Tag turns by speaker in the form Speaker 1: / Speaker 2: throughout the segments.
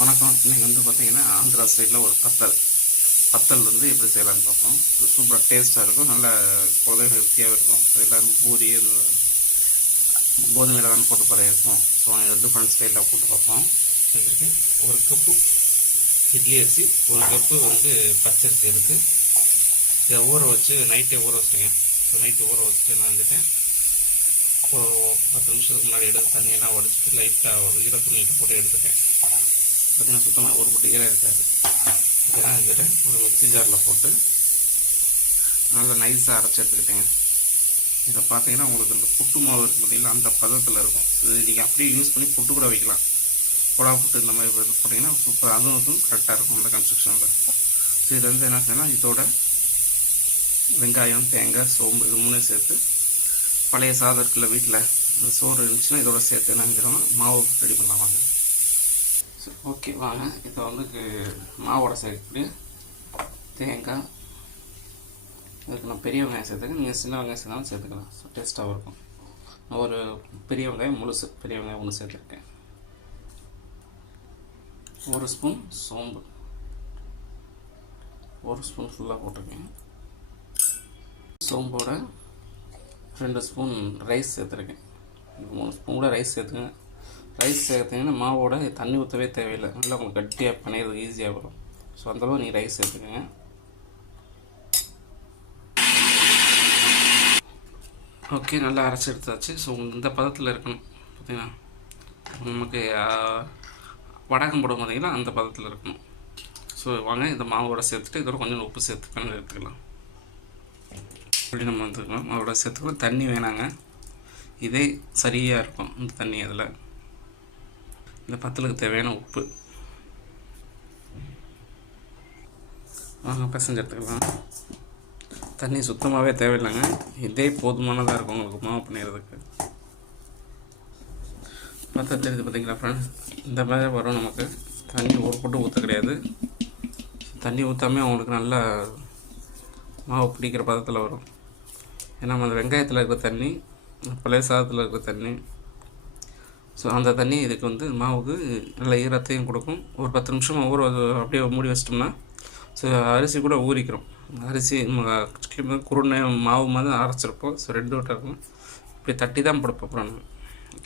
Speaker 1: வணக்கம். இன்றைக்கி வந்து பார்த்திங்கன்னா ஆந்திரா சைடில் ஒரு பத்தல். பத்தல் வந்து எப்படி செய்யலாம்னு பார்ப்போம். சூப்பராக டேஸ்ட்டாக இருக்கும். நல்லா பொதுவாக ஹெல்த்தியாக இருக்கும். எல்லோரும் பூரி கோதுமையில் தான் போட்டு பழைய இருக்கும் ஸோ டிஃப்ரெண்ட் ஸ்டைலில் போட்டு பார்ப்போம். ஒரு கப்பு இட்லி அரிசி ஒரு கப்பு வந்து பச்சரிசி இருக்குது இதை ஊற வச்சு நைட்டே ஊற வச்சுட்டேங்க. ஸோ நைட்டு ஊற வச்சுட்டு நான் வந்துட்டேன். ஒரு பத்து நிமிஷத்துக்கு முன்னாடி எடுத்து தண்ணியெல்லாம் உடச்சிட்டு லைட்டாக ஒரு ஈரத்துணிட்டு போட்டு எடுத்துட்டேன். பார்த்திங்கன்னா சுத்தமாக ஒரு புட்டி ஈரம் இருக்காது இதெல்லாம் வந்துட்டு ஒரு மிக்சி ஜாரில் போட்டு நல்லா நைஸாக அரைச்சி எடுத்துக்கிட்டேன். இதை பார்த்தீங்கன்னா உங்களுக்கு இந்த புட்டு மாவு இருக்கு பார்த்தீங்களா அந்த பதத்தில் இருக்கும். இது நீங்கள் அப்படியே யூஸ் பண்ணி புட்டு கூட வைக்கலாம். புடா புட்டு இந்த மாதிரி போட்டிங்கன்னா சூப்பர் அதுவும் அதுவும் கரெக்டாக இருக்கும் அந்த கன்ஸ்ட்ரக்ஷனில் ஸோ இது வந்து என்ன செய்யலாம் இதோட வெங்காயம் தேங்காய் சோம்பு இது மூணையும் சேர்த்து பழைய சாதம் இருக்குல்ல வீட்டில் இந்த சோறு இருந்துச்சுன்னா இதோட சேர்த்து என்ன செஞ்சிடலாம் மாவு ரெடி பண்ணலாம் வாங்க. சரி ஓகே வாங்க. இப்போ வந்து மாவோட சேர்க்கக்கூடிய தேங்காய். இதுக்கு நான் பெரிய வெங்காயம் சேர்த்துக்கேன் நீங்கள் சின்ன வெங்காயம் சேர்த்தாலும் சேர்த்துக்கலாம். ஸோ டேஸ்ட்டாகவும் இருக்கும். நான் ஒரு பெரிய வெங்காயம் முழுசு பெரிய வெங்காயம் ஒன்று சேர்த்துருக்கேன். ஒரு ஸ்பூன் சோம்பு. ஒரு ஸ்பூன் ஃபுல்லாக போட்டிருக்கேன். சோம்போட ரெண்டு ஸ்பூன் ரைஸ் சேர்த்துருக்கேன். மூணு ஸ்பூன் கூட ரைஸ் சேர்த்துக்கேன் ரைஸ் சேர்த்தீங்கன்னா மாவோட தண்ணி ஊற்றவே தேவையில்லை. நல்லா உங்களுக்கு கட்டியாக பண்ணிடுறது ஈஸியாக வரும். ஸோ அந்தளவு நீங்கள் ரைஸ் சேர்த்துக்கோங்க ஓகே நல்லா அரைச்சி எடுத்தாச்சு. ஸோ இந்த பதத்தில் இருக்கணும். பார்த்தீங்கன்னா நமக்கு வடகம் போடும் பார்த்தீங்கன்னா அந்த பதத்தில் இருக்கணும். ஸோ வாங்க இந்த மாவோட சேர்த்துட்டு இதோட கொஞ்சம் உப்பு சேர்த்து எடுத்துக்கலாம். அப்படி நம்ம வந்துக்கலாம் மாவோட சேர்த்துக்கலாம். தண்ணி வேணாங்க. இதே சரியாக இருக்கும் இந்த தண்ணி அதில். இந்த பத்தலுக்கு தேவையான உப்பு. வாங்க பிசைஞ்சு எடுத்துக்கலாம் தண்ணி சுத்தமாகவே தேவையில்லைங்க. இதே போதுமானதாக இருக்கும் உங்களுக்கு மாவு பண்ணிடுறதுக்கு. பார்த்தா தெரியுது பார்த்தீங்களா ஃப்ரெண்ட்ஸ் இந்த மாதிரி வரும் நமக்கு. தண்ணி ஒரு போட்டு ஊற்ற கிடையாது. தண்ணி ஊற்றாமே அவங்களுக்கு நல்லா மாவு பிடிக்கிற பதத்தில் வரும். ஏன்னா நம்ம அந்த வெங்காயத்தில் இருக்கிற தண்ணி பழைய சாதத்தில் இருக்கிற தண்ணி ஸோ அந்த தண்ணி இதுக்கு வந்து மாவுக்கு நல்ல ஈரத்தையும் கொடுக்கும். ஒரு பத்து நிமிஷம் ஊற அப்படியே மூடி வச்சிட்டோம்னா ஸோ அரிசி கூட ஊறிக்கிறோம் அரிசி குருணை மாவு மாதிரி அரைச்சிருப்போம். ஸோ ரெண்டு விட்டு இருக்கும். இப்படி தட்டி தான் போட போகிறோம் நம்ம.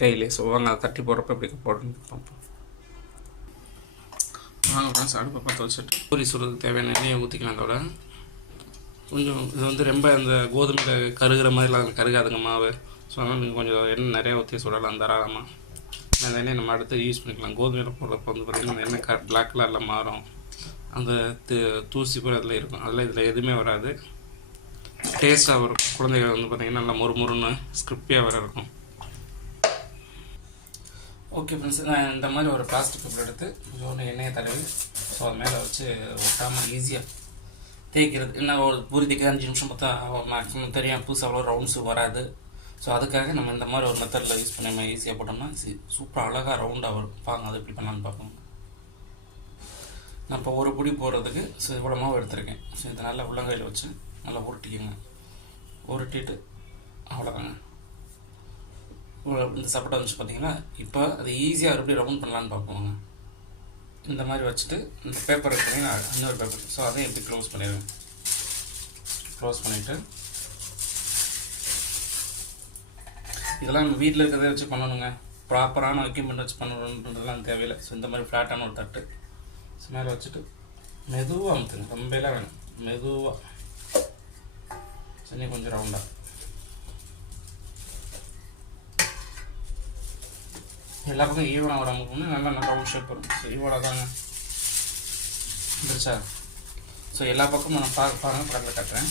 Speaker 1: கையிலே. ஸோ வாங்க அதை தட்டி போடுறப்ப இப்படி போடணும் பார்ப்போம். வாங்க ஃப்ரெண்ட்ஸ் அடுப்பை பற்ற வச்சுட்டு பூரி சுடுறதுக்கு தேவையான எண்ணெயை ஊற்றிக்கலாம் அதோட கொஞ்சம் இது வந்து ரொம்ப அந்த கோதுமையில் கருகிற மாதிரிலாம் கருகாதுங்க மாவு. ஸோ அதனால் நீங்கள் கொஞ்சம் எண்ணெய் நிறையா ஊற்றி சுடலாம் தாராளமாக அந்த நம்ம அடுத்து யூஸ் பண்ணிக்கலாம். கோதுமையில் போடுறப்ப வந்து பார்த்திங்கன்னா அந்த எண்ணெய் க பிளாக் கலரில் மாறும். அந்த தூசி கூட அதில் இருக்கும். அதில் இதில் எதுவுமே வராது. டேஸ்ட்டாக வரும். குழந்தைகள் வந்து பார்த்திங்கன்னா நல்லா மொறு மொறுன்னு ஸ்கிரிப்பியாக வர இருக்கும். ஓகே ஃப்ரெண்ட்ஸ் நான் இந்த மாதிரி ஒரு பிளாஸ்டிக் பேப்பர் எடுத்து கொஞ்சோண்டு எண்ணெயை தடவி ஸோ அது மேலே வச்சு ஒட்டாமல் ஈஸியாக தேய்க்கிறது. என்ன ஒரு பூரி தேய்க்க அஞ்சு நிமிஷம் பார்த்தா மேக்ஸிமம் தெரியும் புதுசாக அவ்வளோ ரவுண்ட்ஸு வராது. ஸோ அதுக்காக நம்ம இந்த மாதிரி ஒரு மெத்தடில் யூஸ் பண்ணி நம்ம ஈஸியாக போட்டோம்னா சூப்பராக அழகாக ரவுண்டாக வரும். பாருங்க அது எப்படி பண்ணலான்னு பார்ப்போம். நான் இப்போ ஒரு பிடி போடுறதுக்கு ஸோ இவ்வளோ மாவு எடுத்திருக்கேன். ஸோ இதை நல்லா உள்ளங்கையில் வச்சு நல்லா உருட்டிக்கோங்க. உருட்டிட்டு அவ்வளோதாங்க இந்த சப்போட்டா வந்துச்சு பார்த்தீங்களா இப்போ அது ஈஸியாக எப்படி ரவுண்ட் பண்ணலான்னு பார்ப்போங்க. இந்த மாதிரி வச்சுட்டு இந்த பேப்பர் எடுத்தீங்கன்னா இன்னொரு பேப்பர் ஸோ அதையும் எப்படி க்ளோஸ் பண்ணிடுவேன் க்ளோஸ் பண்ணிவிட்டு இதெல்லாம் நம்ம வீட்டில் இருக்கிறதே வச்சு பண்ணணுங்க. ப்ராப்பரான எக்யூப்மெண்ட் வச்சு பண்ணணுன்றதுலாம் தேவையில்லை. ஸோ இந்த மாதிரி ஃப்ளாட்டான ஒரு தட்டு. ஸோ மேலே வச்சுட்டு மெதுவாக அமுத்துங்க. ரொம்பலாம் வேணும். மெதுவாக சரி கொஞ்சம் ரவுண்டாக எல்லா பக்கம் ஈவனாக வர நமக்கு நல்லா நல்லா ரவுண்ட் ஷேப் வரும். ஸோ இவ்வளோ தாங்க. வந்துருச்சா? ஸோ எல்லா பக்கமும் நான் பார்க்க பாருங்கள் பக்கத்தில் கட்டுறேன்.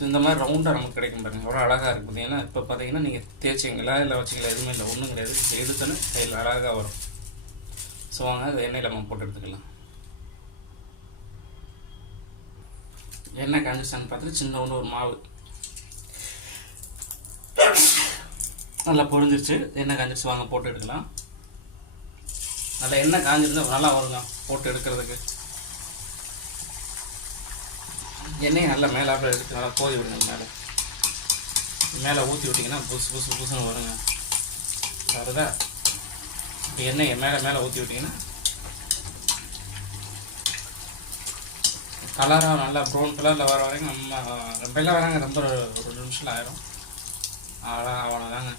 Speaker 1: ஸோ இந்த மாதிரி ரவுண்டாக நமக்கு கிடைக்கும் பாருங்கள் அவ்வளோ அழகாக இருக்குது பார்த்தீங்கன்னா இப்போ பார்த்தீங்கன்னா நீங்கள் தேய்ச்சிங்களா இல்லை வச்சிங்களா எதுவுமே இல்லை ஒன்றும் கிடையாது. எடுத்தோன்னே கையில் அழகாக வரும். ஸோ வாங்க அது எண்ணெயில் நம்ம போட்டு எடுத்துக்கலாம். எண்ணெய் காஞ்சிச்சான்னு பார்த்துட்டு சின்ன ஒன்று ஒரு மாவு. நல்லா பொழிஞ்சிருச்சு எண்ணெய் காஞ்சிருச்சு வாங்க போட்டு எடுக்கலாம். நல்லா எண்ணெய் காஞ்சிருந்தால் நல்லா வருங்க போட்டு எடுக்கிறதுக்கு. எண்ணெயை நல்லா மேலே அப்படியே எடுத்து நல்லா கோதி விடுங்க மேலே. மேலே ஊற்றி விட்டிங்கன்னா புதுசு புதுசு புதுசுன்னு வருங்க. வருதா எண்ணெயை மேலே மேலே ஊற்றி விட்டிங்கன்னா கலராக நல்லா ப்ரௌன் கலரில் வர வரைக்கும் நம்ம ரொம்பலாம் வராங்க ரொம்ப ஒரு நிமிஷம் ஆயிரும். அவ்வளோ அவ்வளோதாங்க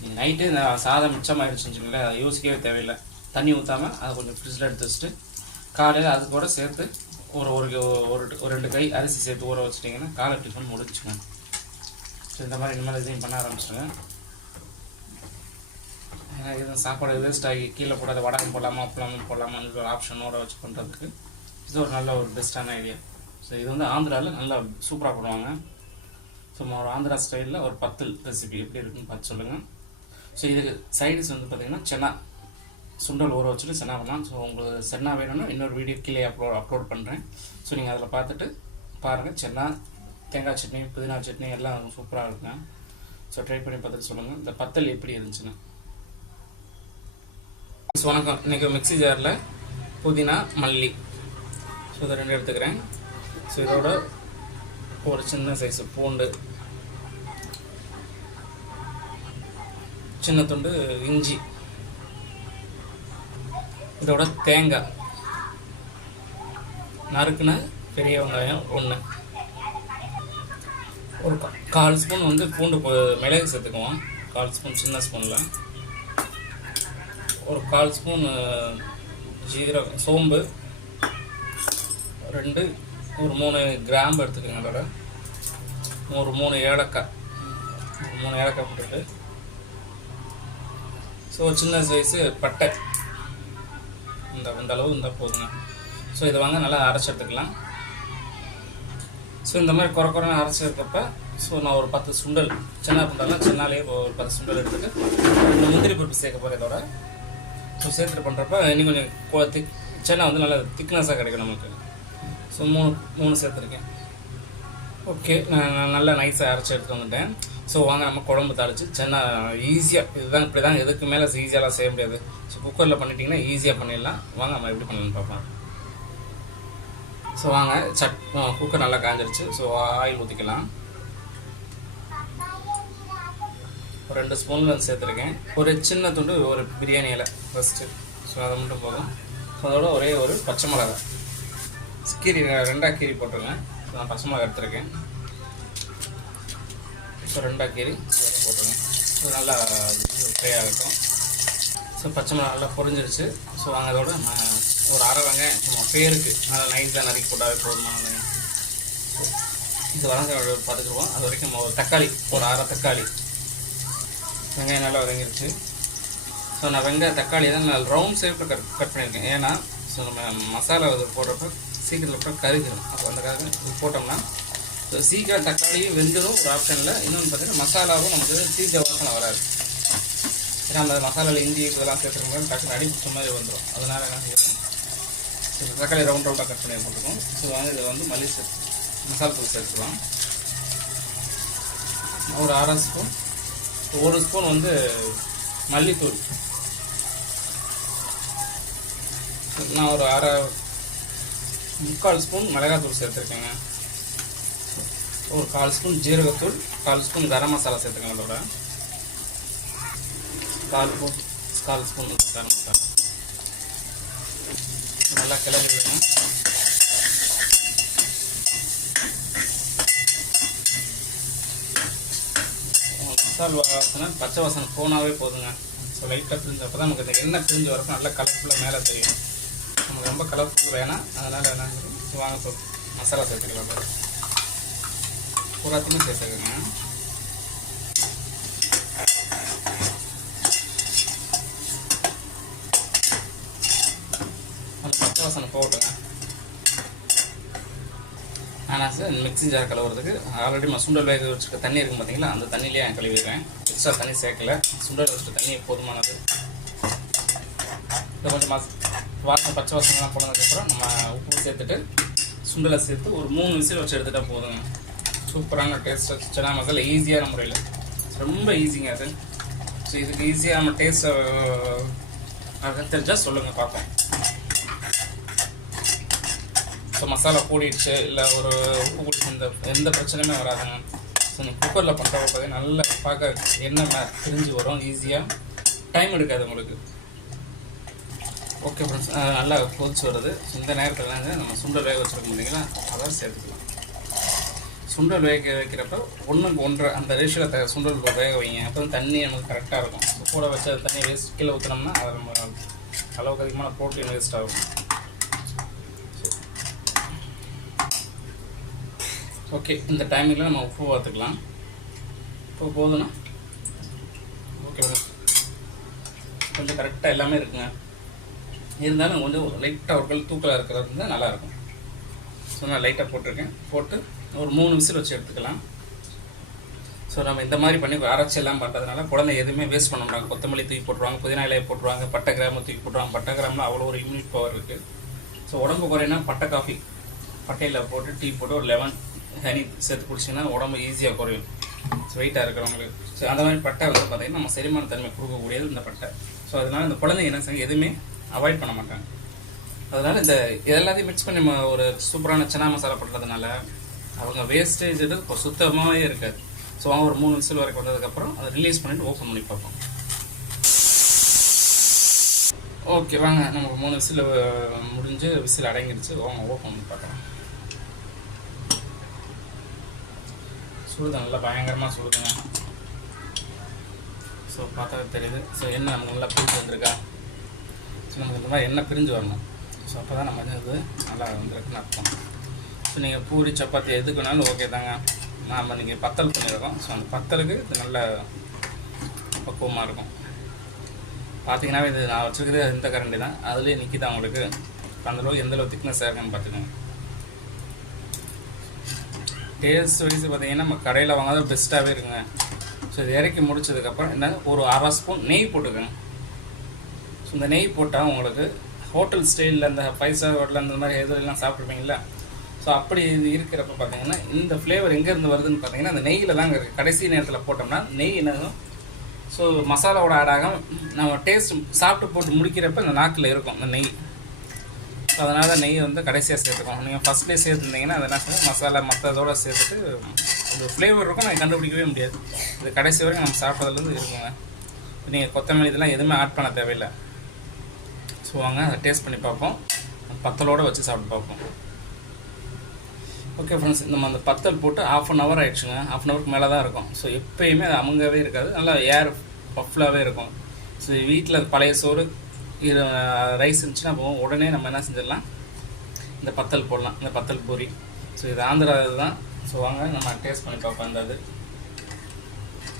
Speaker 1: நீங்கள் நைட்டு இந்த சாதம் மிச்சமாகிடுச்சுன்னு சொல்லி அதை யோசிக்கவே தேவையில்லை. தண்ணி ஊற்றாமல் அதை கொஞ்சம் ஃப்ரிட்ஜில் எடுத்து வச்சுட்டு காலையில் அது கூட சேர்த்து ஒரு ஒரு ஒரு ஒரு ரெண்டு கை அரிசி சேர்த்து ஊற வச்சிட்டிங்கன்னா காலை டிஃபன் முடிச்சுங்க ஸோ இந்த மாதிரி இனிமேல் இதையும் பண்ண ஆரம்பிச்சிடுங்க. ஏன்னா இது சாப்பாடு வேஸ்ட் ஆகி கீழே போடாத வடகம் போடலாமா அப்பளம் போடலாமான்னு ஒரு ஆப்ஷனோட வச்சு பண்ணுறதுக்கு இது ஒரு நல்ல ஒரு பெஸ்ட்டான ஐடியா ஸோ இது வந்து ஆந்திராவில் நல்லா சூப்பராக பண்ணுவாங்க. ஸோ ஒரு ஆந்திரா ஸ்டைலில் ஒரு பத்து ரெசிபி எப்படி இருக்குன்னு பார்த்து சொல்லுங்கள் ஸோ இதுக்கு சைடிஸ் வந்து பார்த்திங்கன்னா சென்னா. சுண்டல் ஊற வச்சுட்டு சென்னா பண்ணலாம் ஸோ உங்களுக்கு சென்னா வேணும்னா இன்னொரு வீடியோ கீழே அப்லோட் அப்லோட் பண்ணுறேன் ஸோ நீங்கள் அதில் பார்த்துட்டு பாருங்கள் சென்னா தேங்காய் சட்னி புதினா சட்னி எல்லாம் சூப்பராக இருக்குங்க. ஸோ ட்ரை பண்ணி பார்த்துட்டு சொல்லுங்கள் இந்த பத்தல் எப்படி இருந்துச்சுன்னு. ஸோ வணக்கம். இன்றைக்கி மிக்ஸி ஜாரில் புதினா மல்லி. ஸோ இதை ரெண்டு எடுத்துக்கிறேன். ஸோ இதோட ஒரு சின்ன சைஸு பூண்டு. சின்ன துண்டு இஞ்சி. இதோட தேங்காய். நறுக்குன பெரிய வெங்காயம் ஒன்று ஒரு கால் ஸ்பூன் வந்து பூண்டு மிளகு சேர்த்துக்குவோம். கால் ஸ்பூன் சின்ன ஸ்பூனில். ஒரு கால் ஸ்பூன் ஜீரகம் சோம்பு. ரெண்டு ஒரு மூணு கிராம்பு எடுத்துக்கோங்க அதோட. ஒரு மூணு ஏலக்காய். ஒரு மூணு ஏலக்காய் போட்டுட்டு. ஸோ சின்ன சைஸு பட்டை. இந்த இந்த அளவு இருந்தால் போதுங்க. ஸோ இதை வாங்க நல்லா அரைச்சி எடுத்துக்கலாம். ஸோ இந்த மாதிரி குறை குறைன்னு அரைச்சி எடுத்தப்ப ஸோ நான் ஒரு பத்து சுண்டல் சின்ன இருந்தாலும் சின்னாலே ஒரு பத்து சுண்டல் எடுத்துட்டு இந்த முந்திரி பருப்பு சேர்க்க போகிறேன் இதோட. ஸோ சேர்த்துட்டு பண்ணுறப்ப இன்னும் கொஞ்சம் திக் சென்னா வந்து நல்லா திக்னஸாக கிடைக்கும் நமக்கு ஸோ மூணு மூணு சேர்த்துருக்கேன். ஓகே நான் நல்லா நைஸாக அரைச்சி எடுத்து வந்துட்டேன். ஸோ வாங்க நம்ம குழம்பு தாளிச்சு. சின்ன ஈஸியாக இதுதான் இப்படி தான் எதுக்கு மேலே ஈஸியாலாம் செய்ய முடியாது. ஸோ குக்கரில் பண்ணிட்டீங்கன்னா ஈஸியாக பண்ணிடலாம். வாங்க நம்ம எப்படி பண்ணலாம்னு பார்ப்போம் ஸோ வாங்க சட் குக்கர் நல்லா காஞ்சிருச்சு. ஸோ ஆயில் ஊற்றிக்கலாம் ஒரு ரெண்டு ஸ்பூன் வந்து சேர்த்துருக்கேன். ஒரு சின்ன துண்டு ஒரு பிரியாணி இலை ஃபஸ்ட்டு ஸோ அதை மட்டும் போதும். ஸோ அதோட ஒரே ஒரு பச்சை மிளகா கீரி ரெண்டாக கீரி போட்டுருங்க. நான் பச்சை மிளகாய் எடுத்திருக்கேன். ஸோ ரெண்டாக கீரி போட்டுருங்க. ஸோ நல்லா ஃப்ரை ஆகட்டும். ஸோ பச்சை மிளகா நல்லா பொரிஞ்சிருச்சு. ஸோ வாங்க அதோட நான் ஒரு அரை வெங்காயம் சும்மா பேருக்கு நல்லா நைஸாக நறுக்கி போட்டாவே போதுமானதுங்க இது வதங்க பார்த்துக்குருவோம் அது வரைக்கும் நம்ம ஒரு தக்காளி ஒரு அரை தக்காளி. வெங்காயம் நல்லா வதங்கிருச்சு. ஸோ நான் வெங்காயம் தக்காளி தான் நான் ரவுண்ட் ஷேப்பில் கட் கட் பண்ணியிருக்கேன். ஏன்னா ஸோ நம்ம மசாலா இது போடுறப்ப சீக்கிரம் லெஃப்டாக கருகிடும் அப்போ அதுக்காக போட்டோம்னா ஸோ சீக்கிரம் தக்காளியும் வெந்துடும் ஒரு ஆப்ஷனில் இன்னொன்று பார்த்தீங்கன்னா மசாலாவும் நமக்கு சீக்கிரம் வாசனை வராது. ஏன்னா அந்த மசாலாவில் இஞ்சி இதெல்லாம் சேர்த்துருக்கோம் டக்குனு அடிப்பிடிச்ச மாதிரி வந்துடும் அதனால் என்ன செய்யணும்? ஸோ தக்காளி ரவுண்ட் ரவுண்டாக கட் பண்ணி போட்டுருக்கோம். ஸோ வந்து இதை வந்து மல்லி சேர்த்து மசாலா தூள் சேர்த்துக்கலாம். ஒரு அரை ஸ்பூன் ஒரு ஸ்பூன் வந்து மல்லித்தூள். நான் ஒரு அரை முக்கால் ஸ்பூன் மிளகாத்தூள் சேர்த்துருக்கேங்க. ஒரு கால் ஸ்பூன் ஜீரகத்தூள் கால் ஸ்பூன் கரம் மசாலா சேர்த்துக்கங்க அதோட. கால் ஸ்பூன் கால் ஸ்பூன் கரம் மசாலா. நல்லா கிளறி விடுங்க மசால் வாசனை பச்சை வாசனை போனாவே போதுங்க. ஸோ லைட்டாக பிரிஞ்சு அப்போ தான் நமக்கு இந்த எண்ணெய் பிரிஞ்சு வரப்போ நல்லா கலர்ஃபுல்லாக மேலே தெரியும். நமக்கு ரொம்ப கலர்ஃபுல் வேணாம். அதனால் என்ன வாங்க ஸோ மசாலா சேர்த்துக்கலாம் பாரு. பூராத்தையும் சேர்த்துக்கோங்க. பச்சை வாசனை போட்டுங்க ஆனால் சார் மிக்ஸி ஜார் கழுவுறதுக்கு ஆல்ரெடி நான் சுண்டல் வேக வச்சுருக்க தண்ணி இருக்கும் பார்த்தீங்களா அந்த தண்ணியிலே நான் கழுவிடுறேன். எக்ஸ்ட்ரா தண்ணி சேர்க்கல. சுண்டல் வச்சுருக்க தண்ணி போதுமானது. கொஞ்சம் மாசம் வாசனை பச்சை வாசனைலாம் போனதுக்கப்புறம் நம்ம உப்பு சேர்த்துட்டு சுண்டலை சேர்த்து ஒரு மூணு விசில் வச்சு எடுத்துட்டா போதுங்க. சூப்பரான டேஸ்ட் வச்சுனா மசாலா ஈஸியான முறையில். ரொம்ப ஈஸிங்க அது. ஸோ இதுக்கு ஈஸியாக நம்ம டேஸ்ட்டை தெரிஞ்சால் சொல்லுங்கள் பார்ப்போம். ஸோ மசாலா கூடிடுச்சு. இல்லை ஒரு உப்பு கூடிச்சு இந்த எந்த பிரச்சனையுமே வராதுங்க. ஸோ நீங்கள் குக்கரில் பண்ணுறப்ப பார்த்தீங்கன்னா நல்லா பார்க்க என்ன மே- பிரிஞ்சு வரும் ஈஸியாக டைம் எடுக்காது உங்களுக்கு. ஓகே ஃப்ரெண்ட்ஸ் நல்லா கொதிச்சு வருது. இந்த நேரத்தில் வந்து நம்ம சுண்டல் வேக வச்சுருக்கோம் இல்லைங்களா அதை சேர்த்துக்கலாம். சுண்டல் வேக வைக்கிறப்ப ஒன்றுக்கு ஒன்றரை அந்த ரேஷியோவில் த சுண்டல் வேக வைங்க. அப்போ தான் தண்ணி நமக்கு கரெக்டாக இருக்கும். So, கூட வச்ச தண்ணி வேஸ்ட் கீழே ஊற்றினோம்னா அது நம்ம அளவுக்கு அதிகமான ப்ரோட்டீன் வேஸ்ட் ஆகும். ஓகே இந்த டைமிங்கில் நம்ம உப்பு பார்த்துக்கலாம். இப்போ போதும்னா? ஓகே கொஞ்சம் கரெக்டாக எல்லாமே இருக்குங்க. இருந்தாலும் கொஞ்சம் லைட்டாக ஒரு கல் தூக்கலாக இருக்கிறது இருந்தால் நல்லாயிருக்கும். ஸோ நான் லைட்டாக போட்டிருக்கேன். போட்டு ஒரு மூணு விசில் வச்சு எடுத்துக்கலாம். ஸோ நம்ம இந்த மாதிரி பண்ணி அரைச்சி எல்லாம் பண்ணுறதுனால குழந்தை எதுவுமே வேஸ்ட் பண்ண மாட்டாங்க. கொத்தமல்லி தூக்கி போட்டுருவாங்க புதினா இலையை போட்டுருவாங்க பட்டை கிராமம் தூக்கி போட்டுருவாங்க. பட்டை கிராமில் அவ்வளோ ஒரு இம்யூனிட் பவர் இருக்குது ஸோ உடம்பு குறையினா பட்டை காஃபி பட்டையில் போட்டு டீ போட்டு ஒரு லெமன் ஹனி சேர்த்து குடிச்சிங்கன்னா உடம்பு ஈஸியாக குறையும். ஸோ வெயிட்டாக இருக்கிறவங்களுக்கு. ஸோ அந்த மாதிரி பட்டை வந்து பார்த்திங்கன்னா நம்ம செரிமான தன்மை கொடுக்கக்கூடியது இந்த பட்டை. ஸோ அதனால இந்த குழந்தைங்க என்ன செய்ய எதுவுமே அவாய்ட் பண்ண மாட்டாங்க. அதனால இந்த எல்லாத்தையும் மிக்ஸ் பண்ணி நம்ம ஒரு சூப்பரான சனா மசாலா பண்ணுறதுனால அவங்க வேஸ்டேஜ் இது இப்போ சுத்தமாகவே இருக்காது. ஸோ அவங்க ஒரு மூணு விசில் வரைக்கும் வந்ததுக்கப்புறம் அதை ரிலீஸ் பண்ணிட்டு ஓப்பன் பண்ணி பார்ப்போம். ஓகே வாங்க. நமக்கு மூணு விசில் முடிஞ்சு விசில் அடங்கிடுச்சு வாங்க ஓப்பன் பண்ணி பார்க்கலாம். சுடுது நல்லா பயங்கரமாக சுடுதுங்க ஸோ பார்த்தா தெரியுது. ஸோ என்ன நமக்கு நல்லா பிடிச்சி வந்திருக்கா? ஸோ நமக்கு இந்த மாதிரி எண்ணெய் பிரிஞ்சு வரணும். ஸோ அப்போ தான் நம்ம வந்து இது நல்லா வந்துருக்குன்னு அர்த்தம். ஸோ நீங்கள் பூரி சப்பாத்தி எதுக்கு வேணாலும் ஓகே தாங்க. நாம் நீங்கள் பத்தல் பண்ணியிருக்கோம் ஸோ அந்த பத்தலுக்கு இது நல்ல பக்குவமாக இருக்கும். பார்த்தீங்கன்னா இது நான் வச்சுருக்கிறது இந்த கரண்டி தான். அதுலேயே நிற்கிது உங்களுக்கு. அந்தளவுக்கு எந்தளவு திக்னஸ் இருக்குன்னு பார்த்துக்கோங்க டேஸ்ட் வைஸ் பார்த்தீங்கன்னா நம்ம கடையில் வாங்காத பெஸ்ட்டாகவே இருக்குங்க. ஸோ இது இறக்கி முடிச்சதுக்கப்புறம் என்ன ஒரு அரை ஸ்பூன் நெய் போட்டுக்கோங்க. ஸோ இந்த நெய் போட்டால் உங்களுக்கு ஹோட்டல் ஸ்டைலில் அந்த ஃபைவ் ஸ்டார் ஹோட்டல் அந்த மாதிரி எதுலாம் சாப்பிட்ருப்பீங்களா ஸோ அப்படி இது இருக்கிறப்ப பார்த்தீங்கன்னா இந்த ஃப்ளேவர் எங்கேருந்து வருதுன்னு பார்த்தீங்கன்னா அந்த நெய்யில் தான் இருக்குது கடைசி நேரத்தில் போட்டோம்னா நெய் என்னதும் ஸோ மசாலாவோட ஆட் ஆகாம நம்ம டேஸ்ட் சாப்பிட்டு போட்டு முடிக்கிறப்ப இந்த நாக்கில் இருக்கும் இந்த நெய். ஸோ அதனால் தான் நெய் வந்து கடைசியாக சேர்த்துக்கணும். நீங்கள் ஃபஸ்ட்லேயே சேர்த்துருந்தீங்கன்னா அது என்ன மசாலா மற்றதோட சேர்த்துட்டு அது ஃப்ளேவர் இருக்கும் நான் கண்டுபிடிக்கவே முடியாது. இது கடைசி வரைக்கும் நம்ம சாப்பிட்றதுலேருந்து இருக்குங்க. நீங்கள் கொத்தமல்லி இதெல்லாம் எதுவுமே ஆட் பண்ண தேவையில்லை. ஸோ வாங்க அதை டேஸ்ட் பண்ணி பார்ப்போம். பத்தலோடு வச்சு சாப்பிட்டு பார்ப்போம். ஓகே ஃப்ரெண்ட்ஸ் நம்ம அந்த பத்தல் போட்டு ஆஃப் அன் ஹவர் ஆகிடுச்சுங்க ஆஃப் அன் ஹவருக்கு மேலே தான் இருக்கும். ஸோ எப்பயுமே அது அமுங்கவே இருக்காது. நல்லா ஏர் பஃப்லாகவே இருக்கும். ஸோ வீட்டில் பழைய சோறு இது ரைஸ் இருந்துச்சுன்னா அப்போ உடனே நம்ம என்ன செஞ்சிடலாம்? இந்த பத்தல் போடலாம். இந்த பத்தல் பூரி. ஸோ இது ஆந்திரா இதுதான். ஸோ வாங்க நம்ம டேஸ்ட் பண்ணி பார்ப்போம் அந்த இது.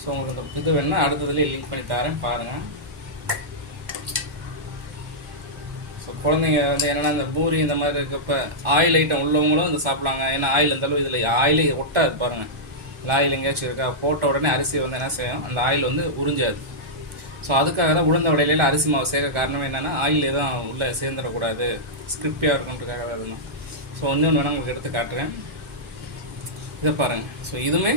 Speaker 1: ஸோ உங்களுக்கு இந்த இது வேணால் அடுத்ததுலேயே லிங்க் பண்ணி தரேன். பாருங்கள் ஸோ குழந்தைங்க வந்து என்னென்னா இந்த பூரி இந்த மாதிரி இருக்கப்ப ஆயில் ஐட்டம் உள்ளவங்களும் இதை சாப்பிடுவாங்க. ஏன்னா ஆயில் இருந்தாலும் இதில் ஆயிலே ஒட்டாது பாருங்கள் இல்லை ஆயில் எங்கேயாச்சும் இருக்கா? போட்ட உடனே அரிசி வந்து என்ன செய்யும்? அந்த ஆயில் வந்து உறிஞ்சாது. ஸோ அதுக்காக தான் உளுந்த வடையில அரிசி மாவு சேர்க்க காரணம் என்னென்னா ஆயில் எதுவும் உள்ளே சேர்ந்துடக்கூடாது. ஸ்கிரிப்டியாக இருக்குன்றதுக்காக தான் அதுதான் ஸோ ஒன்று ஒன்று வேணால் உங்களுக்கு எடுத்து காட்டுறேன். இதை பாருங்கள் ஸோ இதுவுமே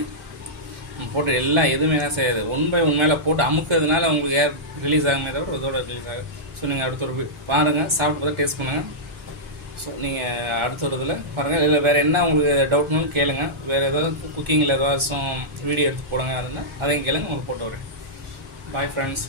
Speaker 1: போட்டு எல்லாம் எதுவுமே என்ன செய்யாது. ஒன் பை ஒன் மேலே போட்டு அமுக்கிறதுனால உங்களுக்கு ஏர் ரிலீஸ் ஆகுமே தவிர இதோட ரிலீஸ் ஆகுது. ஸோ நீங்கள் அடுத்த ஒரு பாருங்கள் சாப்பிட்டு பார்த்து டேஸ்ட் பண்ணுங்கள் ஸோ நீங்கள் அடுத்த ஒரு இதில் பாருங்கள் இல்லை வேறு என்ன உங்களுக்கு டவுட்னாலும் கேளுங்க. வேறு ஏதாவது குக்கிங்கில் ஏதாச்சும் வீடியோ எடுத்து போடுங்க அதுனா அதையும் கேளுங்க உங்களுக்கு போட்டு வரேன். Bye friends